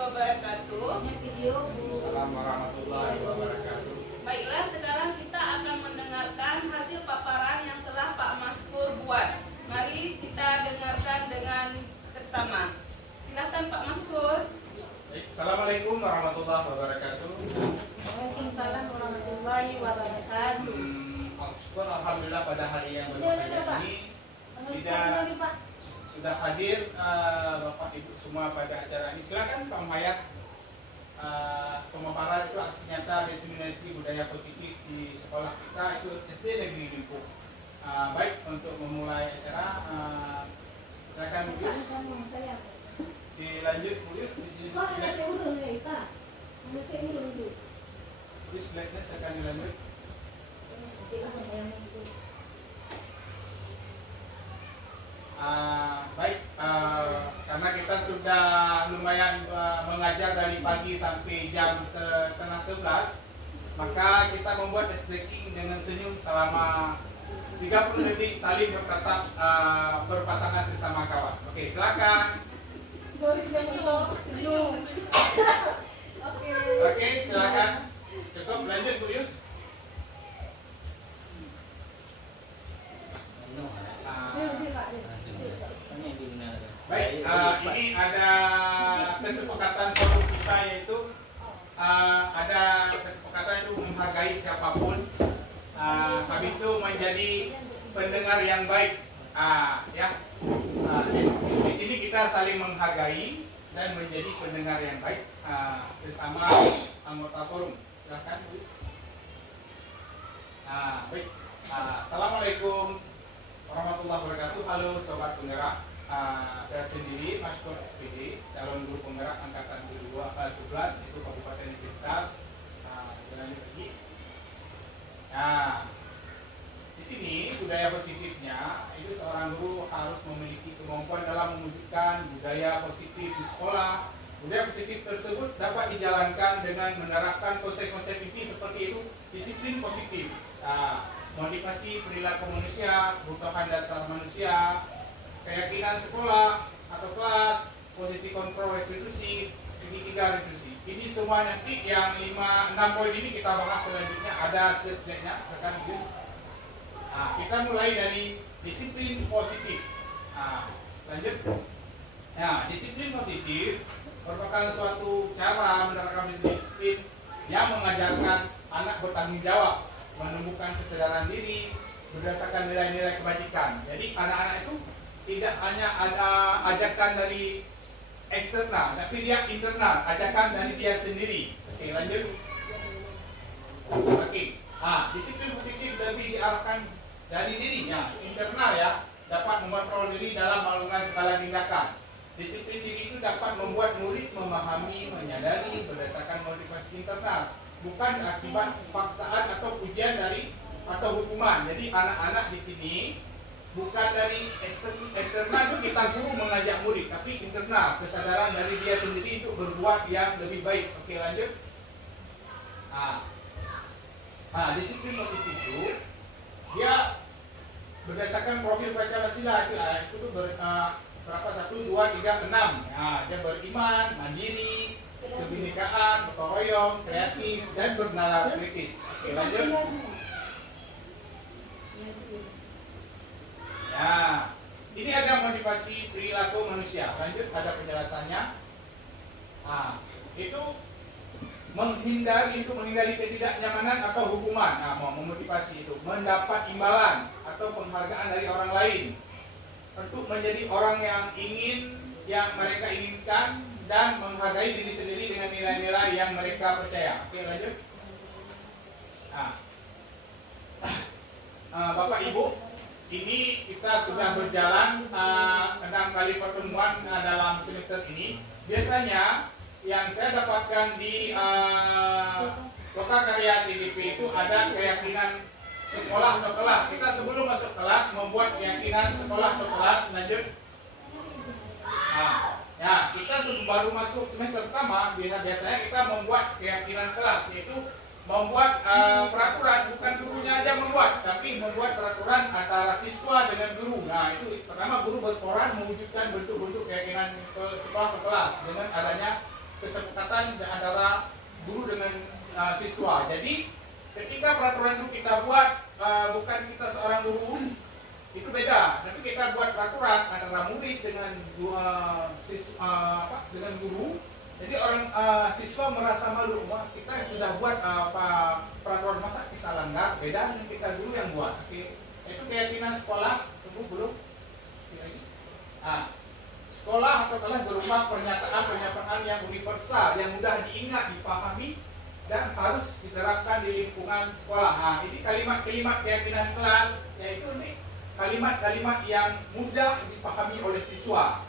wabarakatuh. Assalamualaikum warahmatullahi wabarakatuh. Baiklah, sekarang kita akan mendengarkan hasil paparan yang telah Pak Maskur buat. Mari kita dengarkan dengan seksama. Silakan Pak Maskur. Baik, Assalamualaikum warahmatullahi wabarakatuh. Waalaikumsalam warahmatullahi wabarakatuh. Syukur alhamdulillah pada hari yang berbahagia ini sudah hadir Bapak Ibu semua pada acara ini. Silakan Pak Mayat. Pemaparan itu aksi nyata diseminasi budaya positif di sekolah kita itu SD Negeri Limpung. Baik, untuk memulai acara silakan Bu Yus. Dilanjut Bu Yus di sini. Di slide-nya silakan dilanjut. Baik, karena kita sudah lumayan mengajar dari pagi sampai jam setengah 11, maka kita membuat ice breaking dengan senyum selama 30 detik saling bertatap berpasangan sesama kawan. Oke, silakan. Oke, silakan. Cukup, lanjut Bu Yus. Baik, ini ada kesepakatan forum kita, yaitu ada kesepakatan itu menghargai siapapun, habis itu menjadi pendengar yang baik, ya. Di sini kita saling menghargai dan menjadi pendengar yang baik bersama anggota forum. Silakan, Bu. Baik. Assalamualaikum warahmatullahi wabarakatuh. Halo sobat penggerak. Saya sendiri Maskur SPD, calon guru penggerak angkatan 11 itu Kabupaten Negeri Besar. Jalan lagi. Nah, di sini budaya positifnya itu seorang guru harus memiliki kemampuan dalam mewujudkan budaya positif di sekolah. Budaya positif tersebut dapat dijalankan dengan menerapkan konsep-konsep inti seperti itu: disiplin positif, motivasi perilaku manusia, kebutuhan dasar manusia, keyakinan sekolah atau kelas, posisi kontrol restitusi, segitiga restitusi. Ini semua nanti yang 6 poin ini kita bahas selanjutnya, ada slide-nya. Kita mulai dari disiplin positif. Lanjut. Nah, disiplin positif merupakan suatu cara menerapkan disiplin yang mengajarkan anak bertanggung jawab, menumbuhkan kesadaran diri berdasarkan nilai-nilai kebajikan. Jadi anak-anak itu tidak hanya ada ajakan dari eksternal, tapi dia internal, ajakan dari dia sendiri. Oke, lanjut. Oke, disiplin positif lebih diarahkan dari dirinya, internal ya, dapat mengontrol diri dalam melakukan segala tindakan. Disiplin diri itu dapat membuat murid memahami, menyadari berdasarkan motivasi internal, bukan akibat paksaan atau pujian dari atau hukuman. Jadi anak-anak di sini bukan dari eksternal itu kita guru mengajak murid, tapi internal, kesadaran dari dia sendiri untuk berbuat yang lebih baik. Oke, lanjut. Disiplin positif itu dia berdasarkan profil Pancasila itu berapa 1, 2, 3, 6. Dia beriman, mandiri, kebinekaan, gotong royong, kreatif, dan bernalar kritis. Oke, lanjut. Nah, ini ada motivasi perilaku manusia. Lanjut, ada penjelasannya. Itu menghindari ketidaknyamanan atau hukuman. Memotivasi itu mendapat imbalan atau penghargaan dari orang lain, untuk menjadi orang yang mereka inginkan dan menghargai diri sendiri dengan nilai-nilai yang mereka percaya. Oke, lanjut. Bapak Ibu, ini kita sudah berjalan 6 kali pertemuan dalam semester ini. Biasanya yang saya dapatkan di Lokakarya TDP itu ada keyakinan sekolah atau kelas. Kita sebelum masuk kelas membuat keyakinan sekolah atau kelas. Lanjut. Kita baru masuk semester pertama, biasanya kita membuat keyakinan kelas, yaitu membuat peraturan, bukan gurunya aja membuat, tapi membuat peraturan antara siswa dengan guru. Nah, itu pertama guru berperan mewujudkan bentuk-bentuk keyakinan sekolah ke kelas dengan adanya kesepakatan antara guru dengan siswa. Jadi ketika peraturan itu kita buat, bukan kita seorang guru, itu beda. Tapi kita buat peraturan antara murid dengan dengan guru. Jadi orang siswa merasa malu, wah kita sudah buat peraturan, masa kita langgar, beda dengan kita guru yang buat. Oke. Itu keyakinan sekolah, tunggu belum? Sekolah atau kelas berupa pernyataan yang universal, yang mudah diingat, dipahami, dan harus diterapkan di lingkungan sekolah. Ini kalimat-kalimat keyakinan kelas, yaitu ini kalimat-kalimat yang mudah dipahami oleh siswa.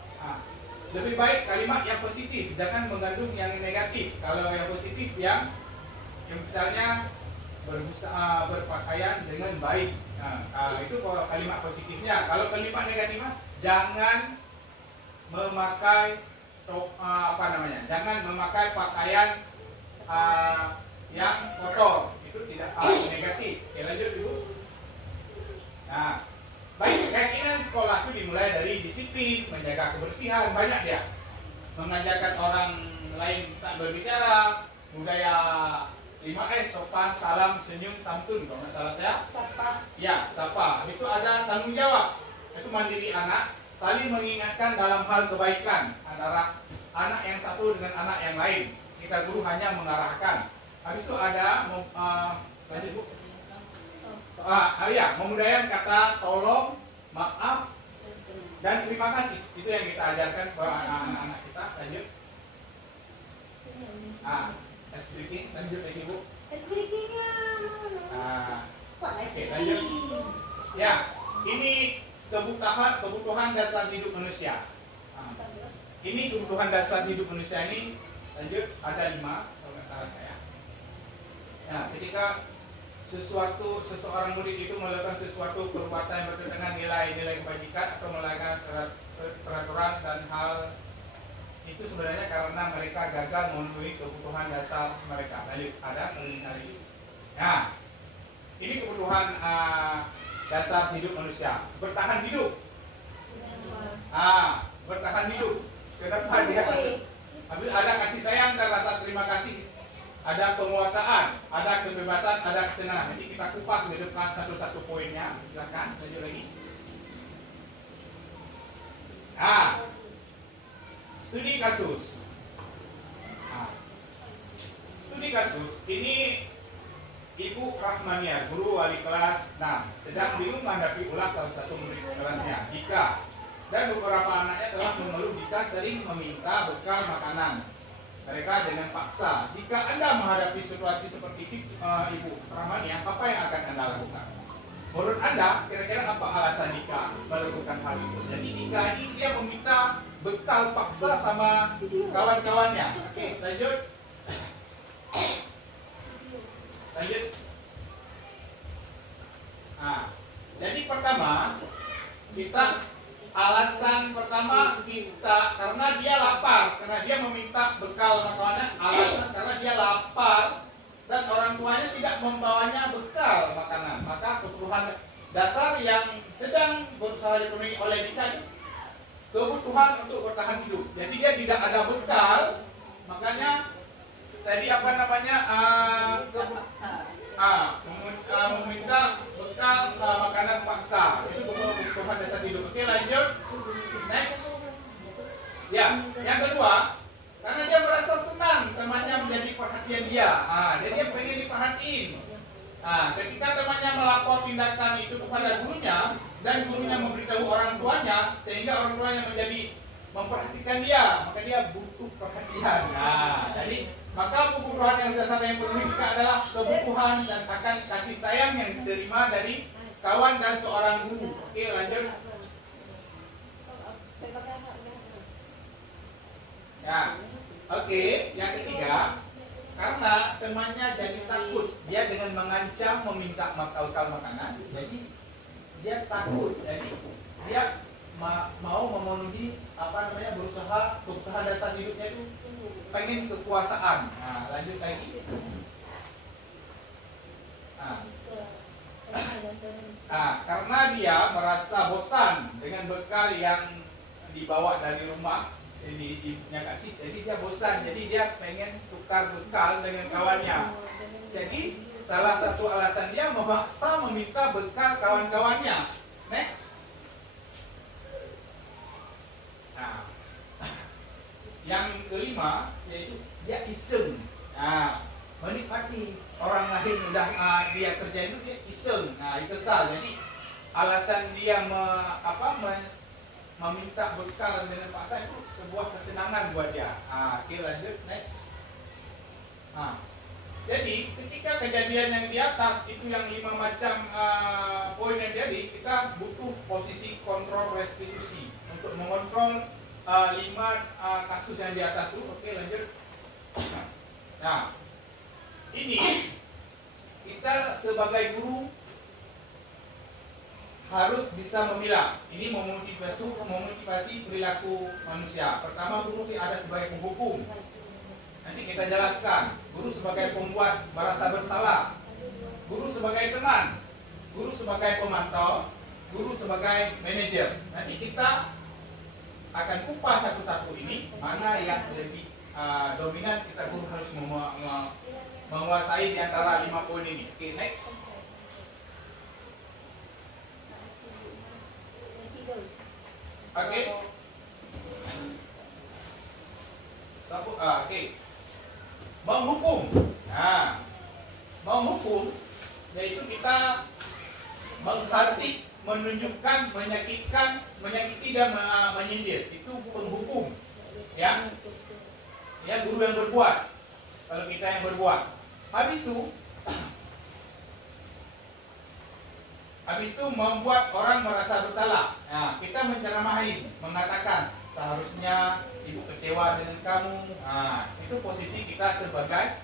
Lebih baik kalimat yang positif, jangan mengandung yang negatif. Kalau yang positif yang misalnya berpakaian dengan baik. Itu kalimat positifnya. Kalau kalimat negatifnya, jangan memakai jangan memakai pakaian yang kotor. Itu tidak negatif. Oke, lanjut dulu. Baik, keyakinan sekolah itu dimulai dari disiplin, menjaga kebersihan, banyak dia. Mengajarkan orang lain saat berbicara, budaya 5S, sopan, salam, senyum, santun. Kalau nggak salah saya, Sapa. ya, sapa. Habis itu ada tanggung jawab, itu mandiri anak, saling mengingatkan dalam hal kebaikan antara anak yang satu dengan anak yang lain. Kita guru hanya mengarahkan. Habis itu ada lanjut Bu. Memudayakan kata tolong, maaf, dan terima kasih. Itu yang kita ajarkan kepada anak-anak kita. Lanjut. Speaking, lanjut lagi Bu. Speaking-nya mana? Oke, lanjut. Ya, ini kebutuhan dasar hidup manusia. Ini kebutuhan dasar hidup manusia ini, lanjut, ada 5 kalau nggak salah saya. Ketika seseorang murid itu melakukan sesuatu perbuatan yang bertentangan nilai-nilai kebajikan atau melanggar peraturan dan hal itu sebenarnya karena mereka gagal memenuhi kebutuhan dasar mereka. Lanjut, ada kali. Nah, ini kebutuhan dasar hidup manusia. Bertahan hidup. Bertahan hidup. Kenapa dia ada kasih sayang dan rasa terima kasih. Ada penguasaan, ada kebebasan, ada kesenangan. Nanti kita kupas ke depan satu-satu poinnya. Silakan, lanjut lagi. Studi kasus. Studi kasus ini Ibu Rahmania, guru wali kelas 6, sedang bingung menghadapi ulang salah satu murid kelasnya, Dika, dan beberapa anaknya telah mengeluh Dika sering meminta bekal makanan mereka dengan paksa. Jika Anda menghadapi situasi seperti itu, Ibu Rahmania, apa yang akan Anda lakukan? Menurut Anda, kira-kira apa alasan Dika melakukan hal itu? Jadi Dika ini dia meminta bekal paksa sama kawan-kawannya. Oke, lanjut. Jadi pertama, alasan pertama kita karena dia lapar, karena dia meminta bekal makanan. Alasan karena dia lapar dan orang tuanya tidak membawanya bekal makanan. Maka kebutuhan dasar yang sedang berusaha dipenuhi oleh kita, kebutuhan untuk bertahan hidup. Jadi dia tidak ada bekal, makanya tadi meminta bekal makanan paksa. Itu kebutuhan dasar hidup. Oke, lanjut. Next. Ya, yang kedua, karena dia merasa senang temannya menjadi perhatian dia. Jadi dia pengen diperhatiin. Ketika temannya melapor tindakan itu kepada gurunya dan gurunya memberitahu orang tuanya, sehingga orang tuanya menjadi memperhatikan dia, maka dia butuh perhatian. Jadi maka kebutuhan yang dasar yang penuhi kita adalah kebutuhan dan akan kasih sayang yang diterima dari kawan dan seorang guru. Oke, lanjut. Ya, oke. Yang ketiga, karena temannya jadi takut, dia dengan mengancam meminta bekal makanan, jadi dia takut, jadi dia mau memenuhi berusaha kebutuhan dasar hidupnya itu pengen kekuasaan. Lanjut lagi. Karena dia merasa bosan dengan bekal yang dibawa dari rumah, Jadi ibunya kasih, jadi dia bosan, jadi dia pengen tukar bekal dengan kawannya. Jadi salah satu alasan dia memaksa meminta bekal kawan-kawannya. Next. Nah, yang kelima yaitu dia iseng. Nah, menikmati orang lain udah dia kerja itu dia iseng. Nah, kesal. Jadi alasan dia meminta bekal dengan paksa itu sebuah kesenangan buat dia. Oke, lanjut next. Jadi ketika kejadian yang di atas itu yang 5 macam poin yang jadi, kita butuh posisi kontrol restitusi untuk mengontrol 5 kasus yang di atas itu. Oke, lanjut. Nah, ini kita sebagai guru harus bisa memilah. Ini memotivasi perilaku manusia. Pertama, guru ada sebagai penghukum. Nanti kita jelaskan. Guru sebagai pembuat merasa bersalah. Guru sebagai teman. Guru sebagai pemantau. Guru sebagai manajer. Nanti kita akan kupas satu-satu ini. Mana yang lebih dominan, kita guru harus menguasai di antara 5 poin ini. Oke, next. Oke. Oke. Menghukum. Nah, menghukum yaitu kita menghardik, menunjukkan, menyakiti dan menyindir. Itu penghukum. Ya. Ya, guru yang berbuat. Kalau kita yang berbuat. Habis itu membuat orang merasa bersalah. Nah, kita menceramahi, mengatakan seharusnya ibu kecewa dengan kamu. Nah, itu posisi kita sebagai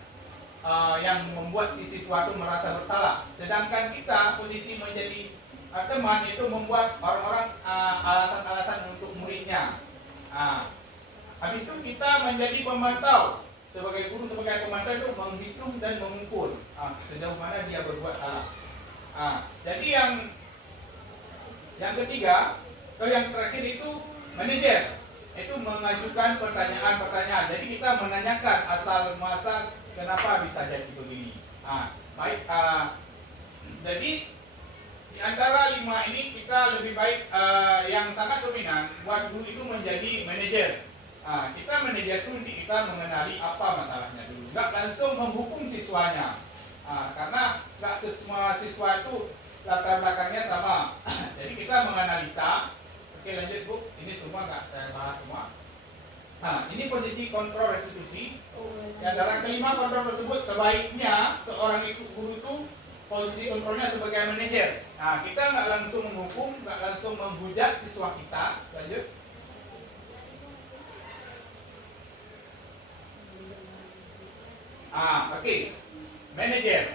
yang membuat si siswa itu merasa bersalah. Sedangkan kita posisi menjadi teman itu membuat orang-orang alasan-alasan untuk muridnya. Nah, habis itu kita menjadi pemantau. Sebagai guru, sebagai pemantau itu menghitung dan mengukur sejauh mana dia berbuat salah. Jadi yang ketiga atau yang terakhir itu manajer, itu mengajukan pertanyaan-pertanyaan. Jadi kita menanyakan asal muasal kenapa bisa jadi begini. Baik. Jadi di antara 5 ini kita lebih baik yang sangat dominan buat guru itu menjadi manajer. Kita manajer itu kita mengenali apa masalahnya dulu, nggak langsung menghukum siswanya. Karena nggak semua siswa itu latar belakangnya sama. Jadi kita menganalisa. Oke, lanjut Bu. Ini semua nggak saya bahas semua. Ini posisi kontrol restitusi. Yang dalam kelima kontrol tersebut sebaiknya seorang guru itu posisi kontrolnya sebagai manajer. Kita nggak langsung menghukum, nggak langsung menghujat siswa kita. Lanjut. Oke. Manajer.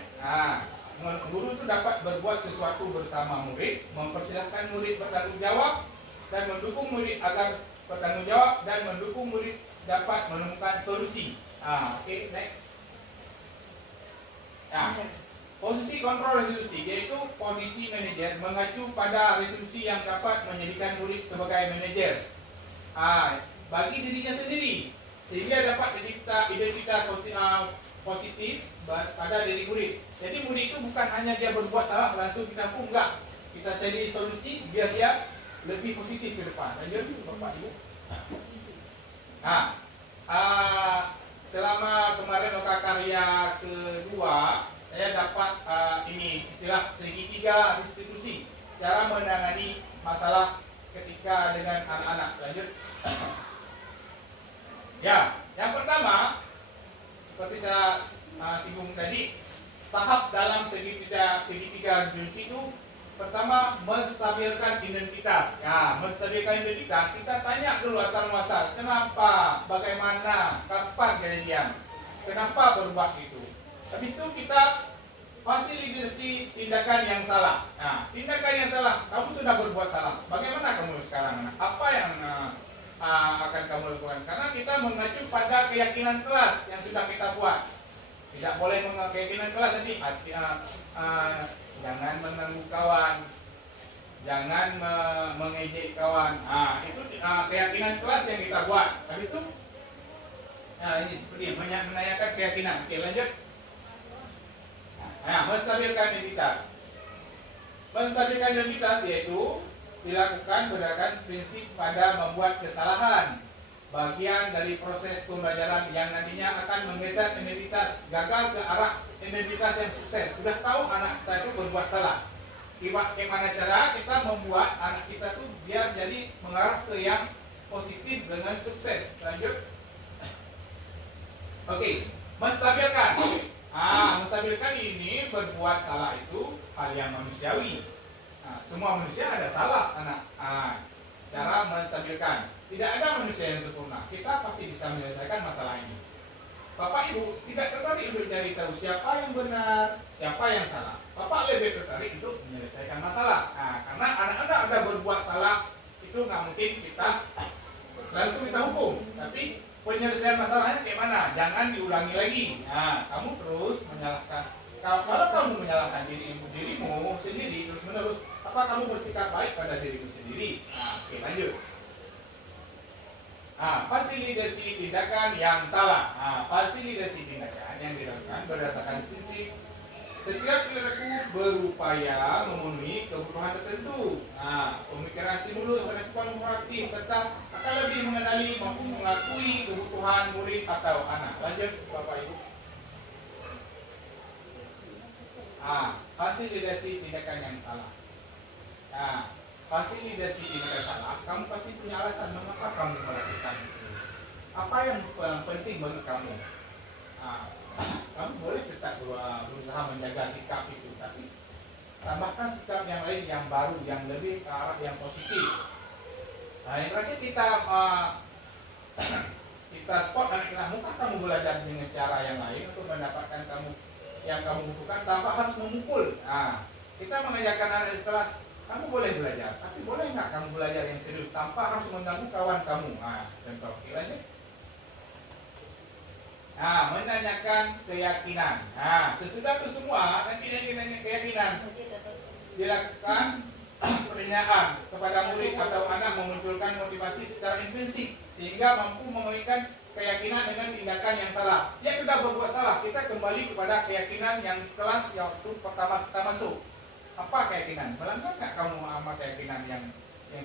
Guru itu dapat berbuat sesuatu bersama murid, mempersilahkan murid bertanggung jawab dan mendukung murid agar bertanggung jawab dan mendukung murid dapat menemukan solusi. Oke, next. Posisi kontrol restitusi yaitu posisi manajer mengacu pada restitusi yang dapat menjadikan murid sebagai manajer bagi dirinya sendiri sehingga dapat identitas positif pada diri murid. Jadi murid itu bukan hanya dia berbuat salah langsung kita hukum, enggak. Kita cari solusi biar dia lebih positif ke depan. Lanjut Bapak Ibu. Selama kemarin oka karya kedua, saya dapat ini istilah segitiga restitusi, cara menangani masalah ketika dengan anak-anak. Lanjut. Ya, yang pertama seperti saya singgung tadi, tahap dalam segitiga restitusi itu pertama menstabilkan identitas. Menstabilkan identitas, kita tanya dulu asal muasal, kenapa, bagaimana, kapan kejadian, kenapa berbuat itu. Habis itu kita fasilitasi tindakan yang salah. Tindakan yang salah, kamu sudah berbuat salah. Bagaimana kamu sekarang? Apa yang akan kamu lakukan? Karena kita mengacu pada keyakinan kelas yang sudah kita buat. Tidak boleh keyakinan kelas nanti jangan mengganggu kawan, Jangan mengejek kawan. Itu keyakinan kelas yang kita buat. Habis itu, ini seperti menanyakan keyakinan. Oke, lanjut. Menstabilkan identitas. Menstabilkan identitas yaitu dilakukan berdasarkan prinsip pada membuat kesalahan bagian dari proses pembelajaran yang nantinya akan menggeser identitas gagal ke arah identitas yang sukses. Sudah tahu anak kita itu berbuat salah. Bagaimana cara kita membuat anak kita tuh biar jadi mengarah ke yang positif dengan sukses. Lanjut. Oke, menstabilkan. Menstabilkan ini berbuat salah itu hal yang manusiawi. Semua manusia ada salah, anak. Cara menstabilkan. Tidak ada manusia yang sempurna. Kita pasti bisa menyelesaikan masalah ini. Bapak Ibu tidak tertarik untuk cari tahu siapa yang benar, siapa yang salah. Bapak lebih tertarik untuk menyelesaikan masalah. Karena anak-anak ada berbuat salah, itu nggak mungkin kita langsung kita hukum. Tapi penyelesaian masalahnya kayak mana? Jangan diulangi lagi. Kamu terus menyalahkan. Kalau kamu menyalahkan dirimu sendiri terus menerus, apa kamu bersikap baik pada dirimu sendiri? Oke, lanjut. Fasilitasi tindakan yang salah. Fasilitasi tindakan yang dilakukan berdasarkan prinsip setiap perilaku berupaya memenuhi kebutuhan tertentu. Pemikiran stimulus, respon proaktif, serta akan lebih mengenali mampu mengakui kebutuhan murid atau anak. Lanjut, Bapak Ibu. Fasilitasi tindakan yang salah. Fasilitasi tindakan salah, kamu pasti punya alasan mengapa kamu melakukan itu. Apa yang penting bagi kamu? Kamu boleh tetap berusaha menjaga sikap itu, tapi tambahkan sikap yang lain yang baru, yang lebih ke arah yang positif. Yang terakhir kita spot anak kita, mungkin kamu belajar dengan cara yang lain untuk mendapatkan yang kamu butuhkan tanpa harus memukul. Kita mengajarkan anak di kelas, kamu boleh belajar, tapi boleh nggak kamu belajar yang serius tanpa harus mengganggu kawan kamu? Contoh, kiranya. Menanyakan keyakinan. Sesudah itu semua, nanti nanya keyakinan. Dilakukan pertanyaan kepada murid atau anak memunculkan motivasi secara intensif sehingga mampu memberikan keyakinan dengan tindakan yang salah. Dia sudah berbuat salah, kita kembali kepada keyakinan yang kelas yang waktu pertama kita masuk. Apa keyakinan? Melanggar nggak kamu sama keyakinan yang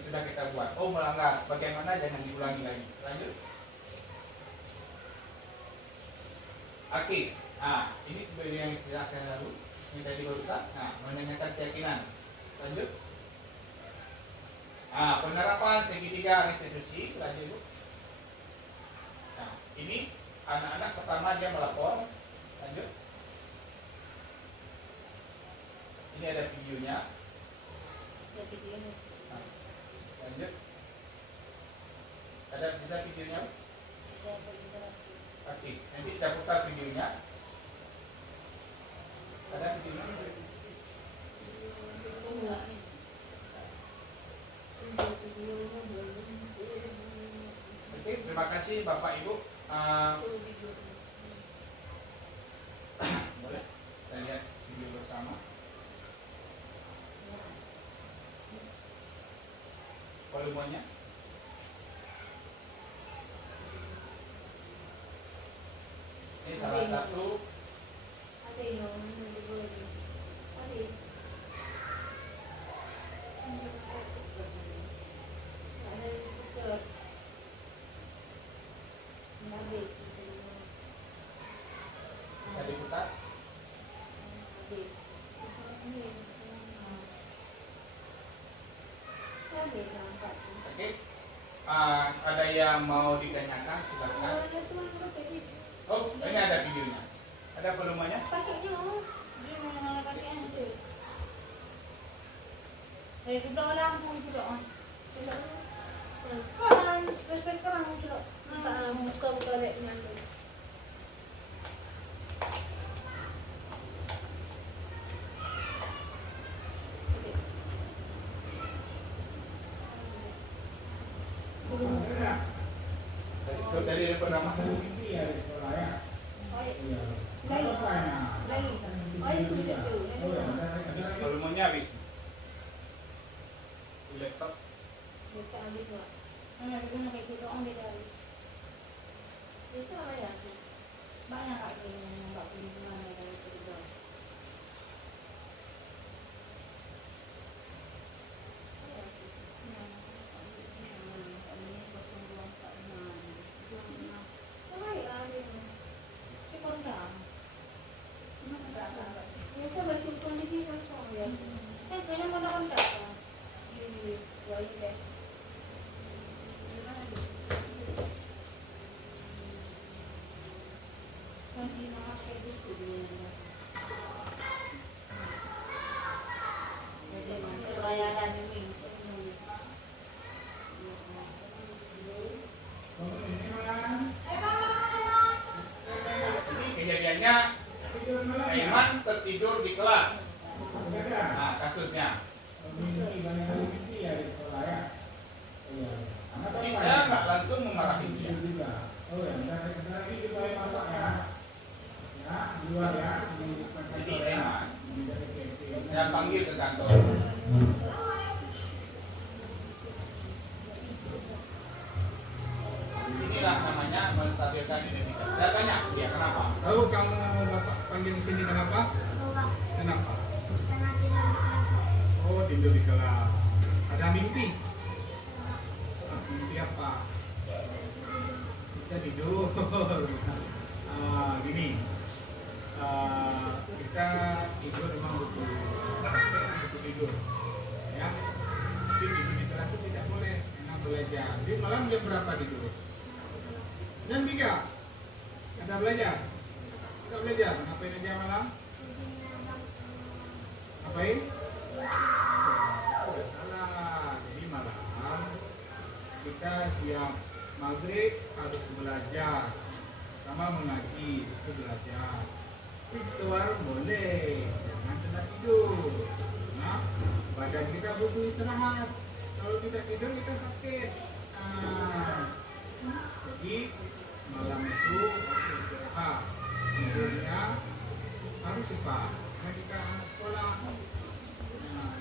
sudah kita buat? Oh, melanggar. Bagaimana? Jangan diulangi lagi. Lanjut. Oke. Ini yang silahkan lalu. Ini tadi barusan. Menanyakan keyakinan. Lanjut. Penerapan segitiga restitusi. Lanjut, Bu. Ini anak-anak pertama dia melapor. Lanjut. Ini ada videonya. Lanjut. Ada bisa videonya? Oke, nanti saya putar videonya. Ada videonya? Oke, terima kasih Bapak Ibu. Boleh kita lihat video bersama. Volumenya. Ini salah satu. Bisa diputar. Oke. Ada yang mau ditanyakan silakan. Oh, ini ada videonya. Ada volumenya? Sudah lampu sudah. Kan, respect kan sudah. Buka leknya tu. Dari pertama volumenya habis. gitu. Hanya dengan kayak gitu on beda. Itu apa ya? Banyak kak yang nggak punya gimana dari itu. Biasa bersyukur di sini langsung ya. Kayaknya mana kontak kan? Di dua ini deh. Nanti mama kayak gitu dia. Jadi mana bayaran ini? Ini kejadiannya Aiman tertidur di kelas. Nah, kasusnya. Jadi saya nggak langsung memarahi dia. Jadi Aiman, saya panggil ke kantor. Inilah namanya menstabilkan identitas. Saya tanya dia kenapa? Tahu kamu bapak panggil di sini kenapa? Kenapa? Oh, tidur di kelas. Ada mimpi? Mimpi apa? Kita tidur. Gini. Kita tidur memang butuh tidur. Ya. Tapi di kelas itu tidak boleh karena belajar. Di malam jam berapa tidur? Jam 3. Ada belajar? Tidak belajar. Ngapain aja malam? Ngapain? Salah. Jadi malam kita siap maghrib harus belajar, sama mengaji itu belajar. Keluar boleh, jangan tidak tidur. Nah, badan kita butuh istirahat. Kalau kita tidur kita sakit. Jadi malam itu waktu istirahat, tidurnya harus cepat karena kita anak sekolah.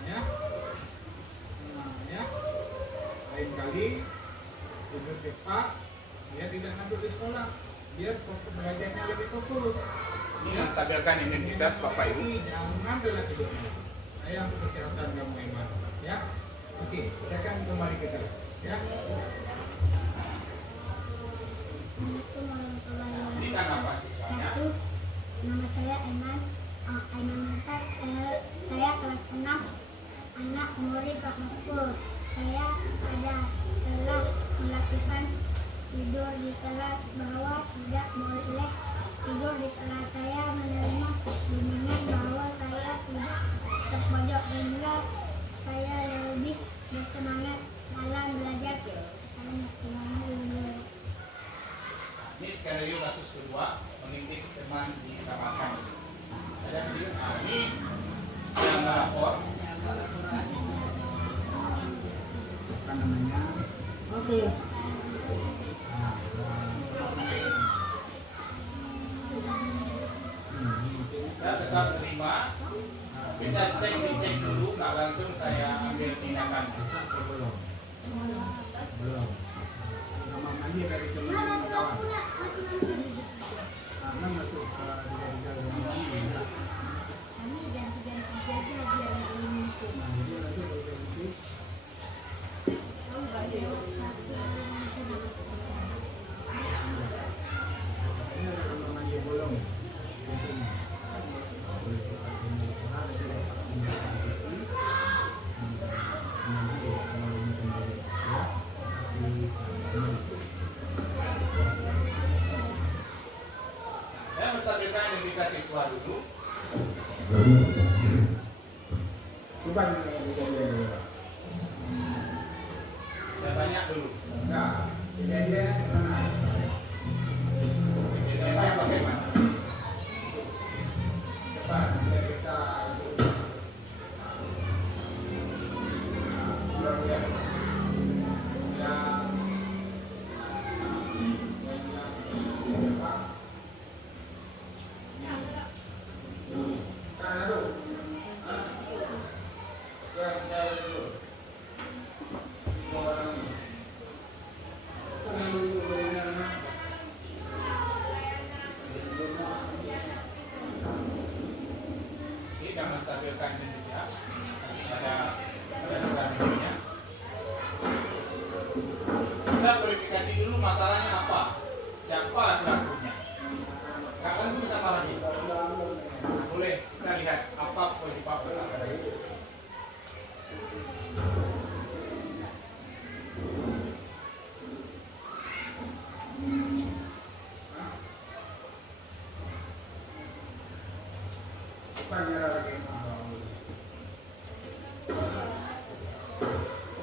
Ya. Lain kali tidur cepat, dia tidak ngantuk di sekolah, biar belajarnya lebih fokus. Ini stabilkan identitas Bapak Ibu. Jangan telat tidurnya. Saya untuk kesehatan kamu Aiman. Ya, oke, kita akan kembali ke kelas. Ya. Ini kan apa siswanya? Nama saya Aiman Mata, saya kelas 6, anak murid Pak Maskur. Saya telah melakukan tidur di kelas bahwa tidak boleh tidur di kelas. Saya menerima bimbingan bahwa saya tidak terpojok sehingga saya lebih bersemangat dalam belajar. Ini skenario kasus kedua, mengintip teman di Tamakan. Ada video. Ini yang melapor. Apa namanya? Oke. Saya tetap terima. Bisa cek dulu, nggak langsung saya ambil tindakan. Belum. Sama mandi dari teman kawan. Karena masuk ke Kami ganti-ganti jaga biar ini. Saya menstabilkan identitas siswa dulu. Bukan saya banyak dulu. Enggak. Kejadiannya bagaimana? Cepat kita investigasi dulu masalahnya apa, siapa pelakunya. Nggak langsung kita marahin. Boleh kita lihat apa penyebab kesalahan itu.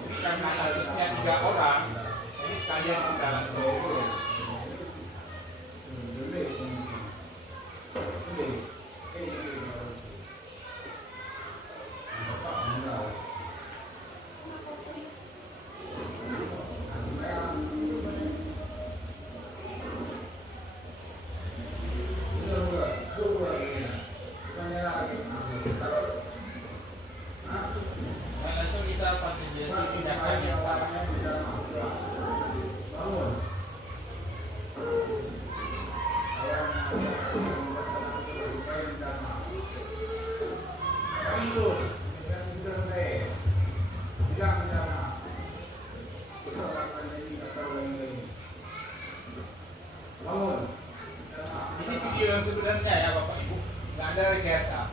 Jadi karena kasusnya 3 orang, jadi sekalian bisa langsung urus. Dan langsung kita fasilitasi tindakan yang salah. Ini video yang sebenarnya ya Bapak Ibu, nggak ada rekayasa.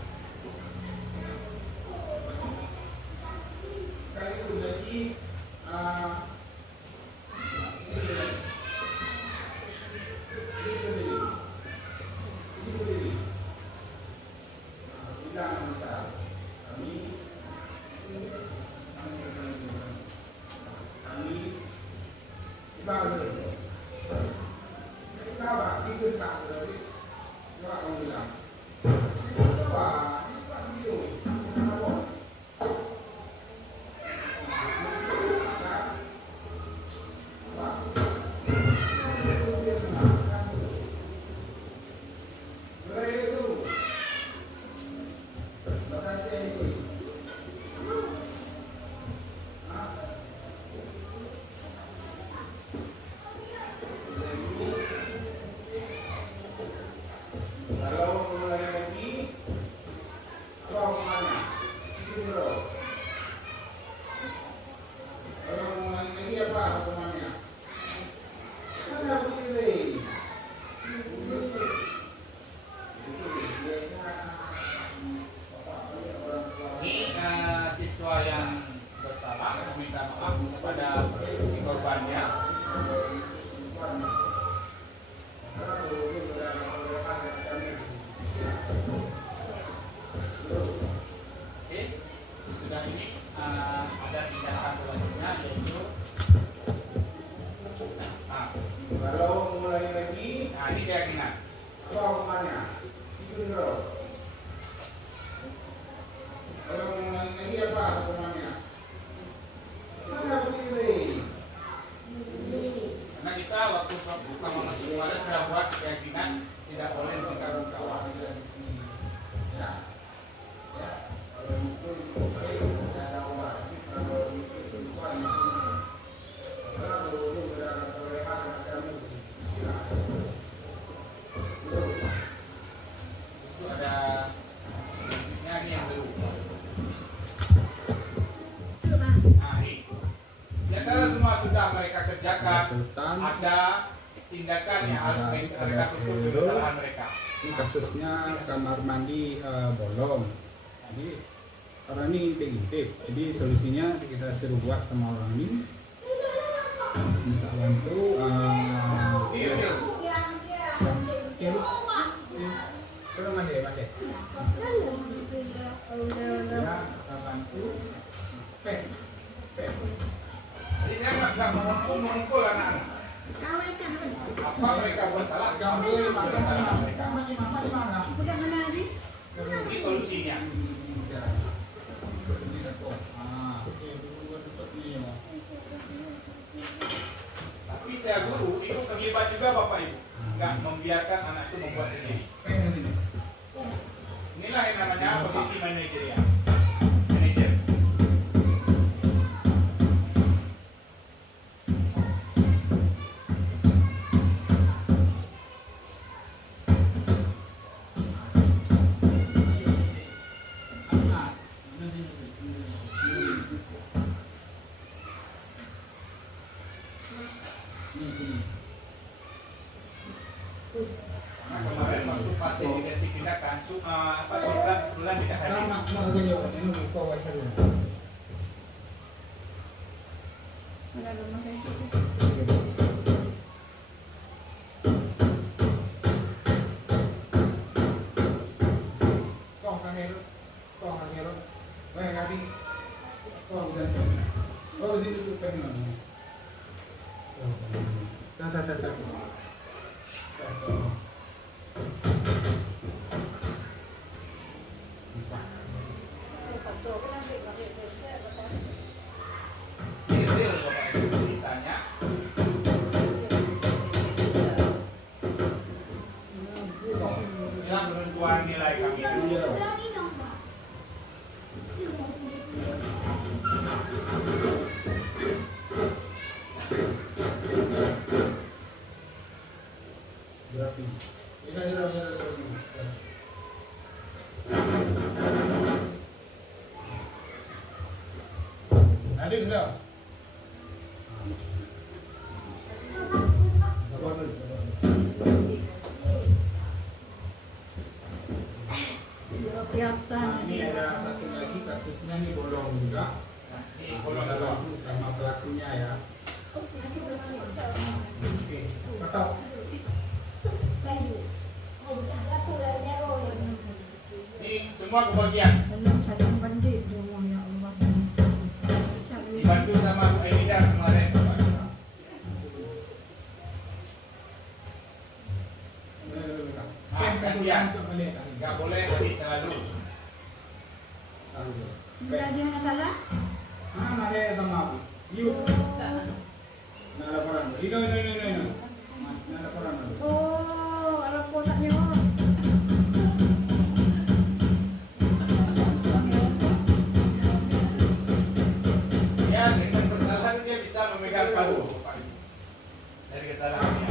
Ini siswa yang bersalah meminta maaf kepada si korbannya. Oke, sudah ini ada tindakan selanjutnya yaitu Kalau mulai lagi, nah ini keyakinan. apa hukumannya? Itu dulu. Kalau mulai lagi apa hukumannya? Mana pilih? Karena kita waktu pertama masuk kemarin sudah buat keyakinan tidak boleh meninggalkan kawan. Ya. Ya. Kalau itu ada orang. Kalau itu bukan. Kalau itu sudah terlepas ada silakan. Itu ada selanjutnya ini yang baru. Nah ini, di antara semua sudah mereka kerjakan, ada tindakan yang harus mereka tutup kesalahan mereka. Ini kasusnya kamar mandi bolong. Jadi orang ini intip-intip. Jadi solusinya kita suruh buat sama orang ini. Minta bantu. Iya, iya. Kalau masih. Ya, kita bantu. Pek. Jadi saya nggak memukul anak-anak. Apa mereka buat salah, kamu salah mereka. Ini solusinya. Tapi saya guru itu terlibat juga Bapak Ibu, nggak membiarkan anak itu membuat sendiri. Inilah yang namanya posisi manajerial. Manajer. Ini Karena kemarin waktu pas dikasih tindakan, Pak Sultan kebetulan tidak hadir. Ini buka wajah dulu. Ada rumah kayak gitu. Kau Kang Heru. Baik kali. Kau bukan. Oh, ini tutup pengen. Tak. Real Bapak Ibu ceritanya. Inilah penentuan nilai kami dulu. Ulangi dong, Pak. Berarti. Ini. Adik enggak? Sabar dulu. Kelihatan. Ini ada satu lagi kasusnya nih bolong juga. Nah, ini bolong dalam. Sama pelakunya ya. Oke, ketok. Ini semua kebagian. Belum sadar bandit rumah ya Allah. Dibantu sama Bu Elida kemarin Bapak. Gantian. Nggak boleh habis selalu. Udah dia salah? Mana saya sama Abu? Yuk. Nah, laporan. Ini. Nah, laporan. Oh, ada kotaknya. Ya, dengan kesalahan dia bisa memegang palu Bapak Ibu. Dari kesalahannya.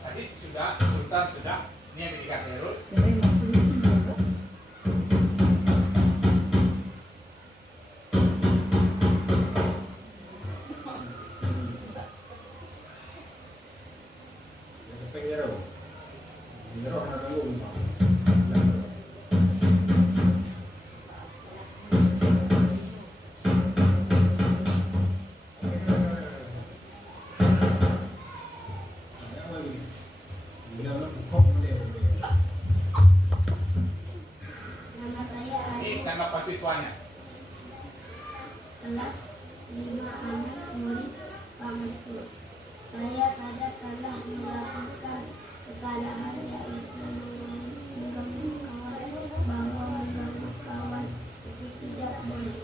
Tadi sudah, Sultan sudah, ini yang ketika Herut. Jadi mau polisi juga. Penggero. Penggero ada ganggu. Nama saya Ini Ayu, tanggapan siswanya. kelas 5 anak murid Pak Maskur. Saya sadar telah melakukan kesalahan yaitu mengganggu kawan, bahwa mengganggu kawan itu tidak boleh.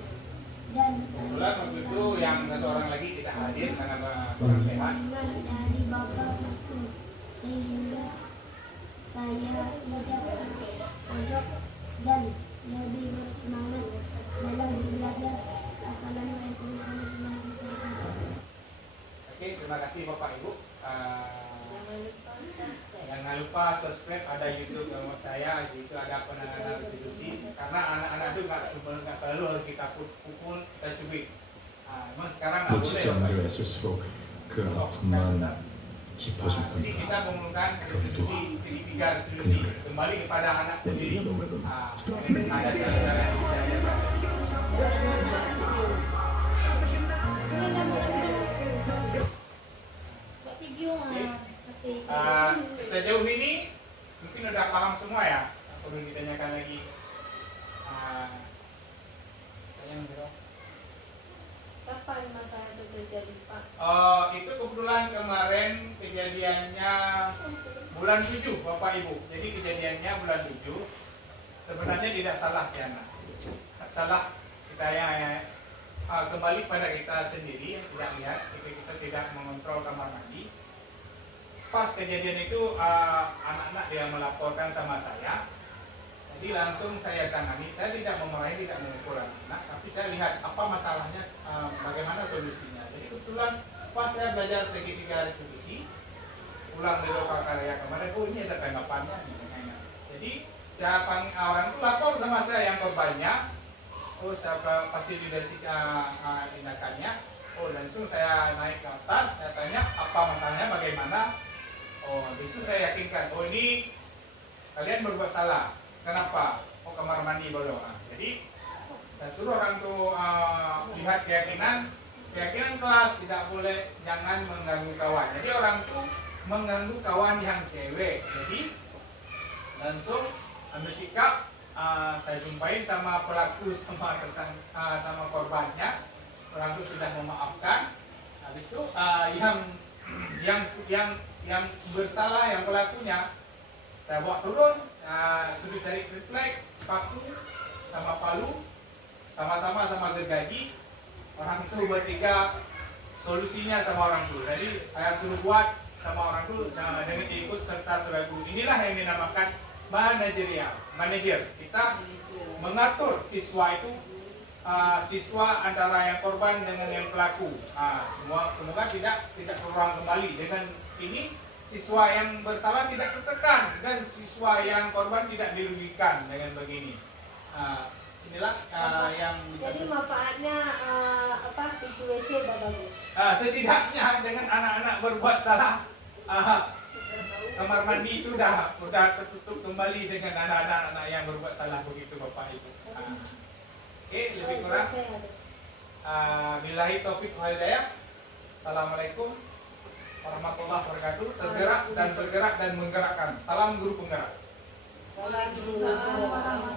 Dan Kebetulan saya waktu itu yang satu orang lagi tidak hadir karena kurang sehat. bimbingan dari Bapak Maskur sehingga saya tidak terpojok dan lebih bersemangat dalam belajar. Assalamualaikum warahmatullahi wabarakatuh. Oke, terima kasih Bapak Ibu. Jangan lupa subscribe, ada YouTube nomor saya, itu ada penanganan restitusi. Karena anak-anak itu nggak selalu harus kita pukul, kita cubit. Memang sekarang nggak boleh. 지점을 쓸수록 그 아픔만 깊어질 Jadi 뿐이다. kita memerlukan restitusi segitiga restitusi kembali kepada anak sendiri. Ada cara-cara yang bisa dilakukan. Buat video Sejauh ini mungkin udah paham semua ya. Perlu ditanyakan lagi. Kapan masalah itu terjadi, Pak? Itu kebetulan kemarin kejadiannya bulan 7 Bapak Ibu. Jadi kejadiannya bulan 7. Sebenarnya tidak salah si anak. Salah kita ya kembali pada kita sendiri yang tidak lihat, kita tidak mengontrol kamar mandi. Pas kejadian itu anak-anak dia melaporkan sama saya. Jadi langsung saya tangani. Saya tidak memarahi, tidak memukul anak, tapi saya lihat apa masalahnya, bagaimana solusinya. Jadi kebetulan pas saya belajar segitiga restitusi, pulang dari lokal karya kemarin, oh ini ada tanggapannya nih. Jadi siapa orang itu lapor sama saya yang korbannya. Oh, siapa fasilitasi tindakannya. Oh, langsung saya naik ke atas, saya tanya apa masalahnya, bagaimana. Oh, habis itu saya yakinkan, oh ini kalian berbuat salah. Kenapa? Oh, kamar mandi bolong. Nah, jadi saya suruh orang tuh lihat keyakinan kelas, tidak boleh, jangan mengganggu kawan. Jadi orang tuh mengganggu kawan yang cewek. Jadi langsung ambil sikap, saya jumpain sama pelaku sama korbannya. Orang tuh sudah memaafkan. Habis itu yang bersalah, yang pelakunya saya bawa turun, suruh cari triplek, paku, sama palu, sama gergaji. Orang itu bertiga solusinya sama orang itu. Jadi saya suruh buat sama orang itu dengan ikut serta selaku. Inilah yang dinamakan manajer. Kita mengatur siswa itu, siswa antara yang korban dengan yang pelaku. Semoga tidak terulang kembali. Dengan ini siswa yang bersalah tidak tertekan dan siswa yang korban tidak dirugikan dengan begini. Inilah yang bisa. Jadi manfaatnya pintu WC udah bagus. Setidaknya dengan anak-anak berbuat salah, kamar mandi itu udah tertutup kembali dengan anak-anak yang berbuat salah begitu Bapak Ibu. Oke, lebih kurang. Billahi taufiq wal hidayah. Assalamualaikum warahmatullahi wabarakatuh. Tergerak dan bergerak dan menggerakkan. Salam guru penggerak. Waalaikumsalam warahmatullahi